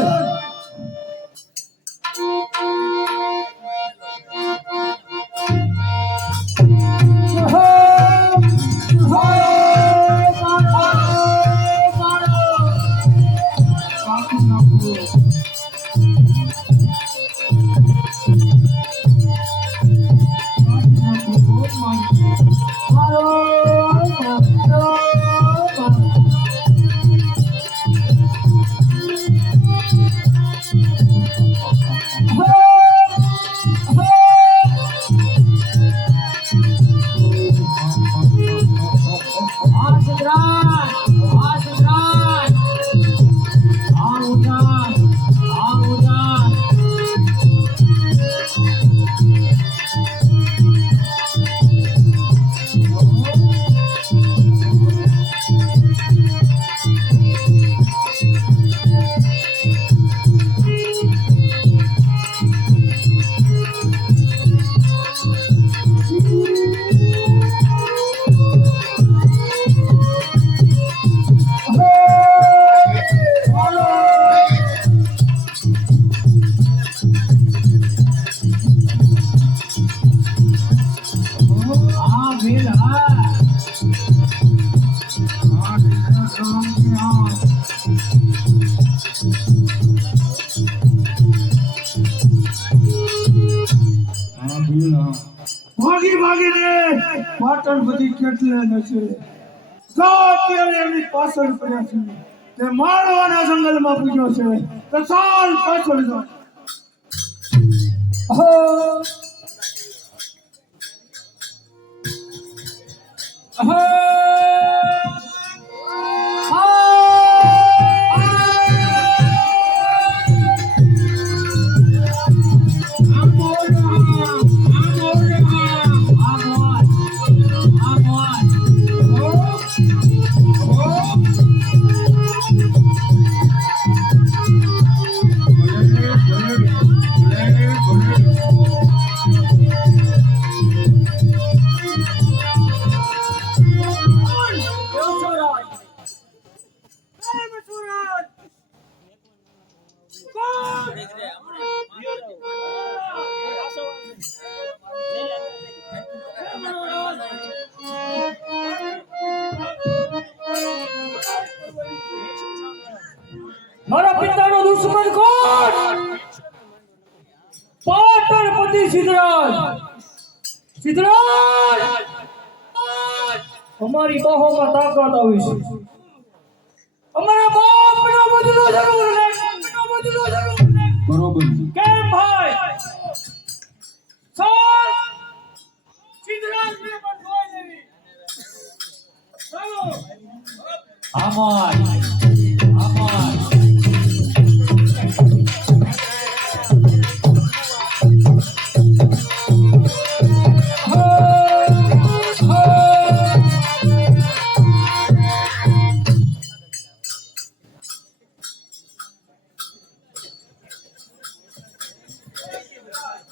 ભાગી ભાગીને પાટણપતિ કેટલે નશે. જો અત્યારે એમની પાછળ પડ્યા છે, તે માળવાના જંગલમાં પૂજ્યો છે, તો ચાલ પાછળ જા. મારા પિતાનો દુશ્મન કોણ? પાટણપતિ સિદ્ધરાજ. સિદ્ધરાજ, અમારી બાહોમાં તાકાત આવી છે. અમારા બાપનો બદલો જરૂર લે. બરોબર. કેમ ભાઈ? આમાય આમાય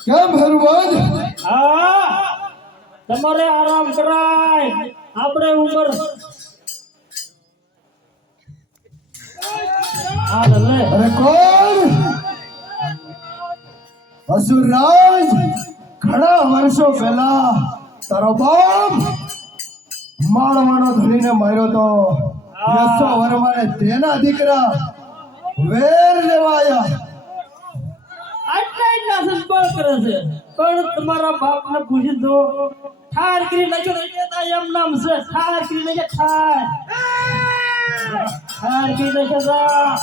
કેમ હરવદ હા તમારે આરામ કરાય આપણે ઉપર આ લે અરે કોણ અસુરરાજ ઘણા વર્ષો પહેલા તારો બાપ માળવાનો ધણીને માર્યો તો યશો વર્માને તેના દીકરા વેર લેવા આવ્યા. આટલા સંભાળ કરે છે પણ તમારા બાપને પૂછી દો ઠાર કરી નાખ્યો એટલે એમ નામ છે ઠાર કરી નાખ્યો ઠાર કરી નાખ્યો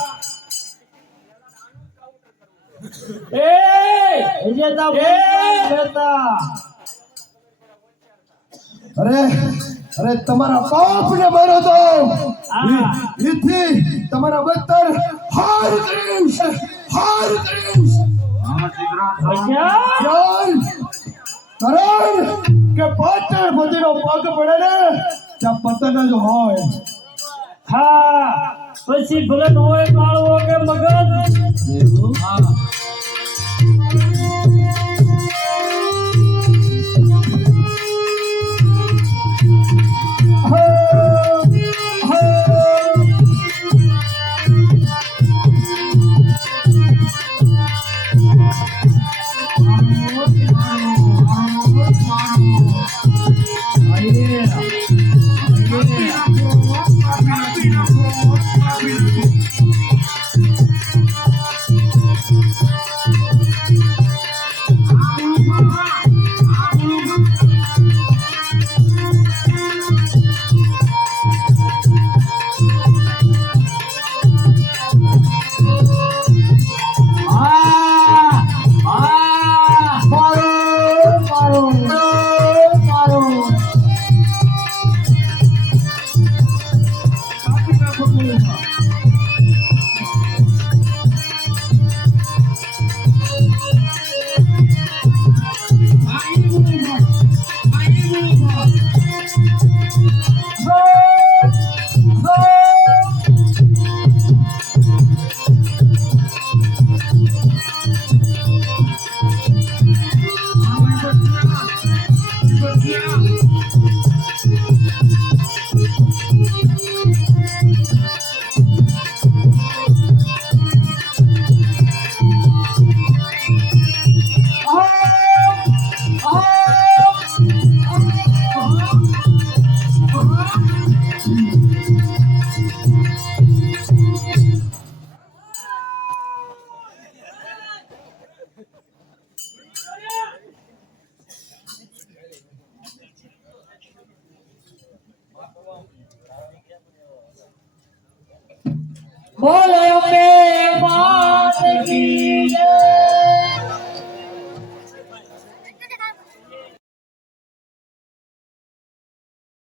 અરે તમારા બાપને માર્યો તો એથી તમારા બત્તર હાર કરીશ જાણ કરણ કે પાટણ બધીનો પગ પડે ને ત્યાં પતન જ હોય. હા પછી ભલે હોય માળવો કે મગજ બોલે માત કી જય.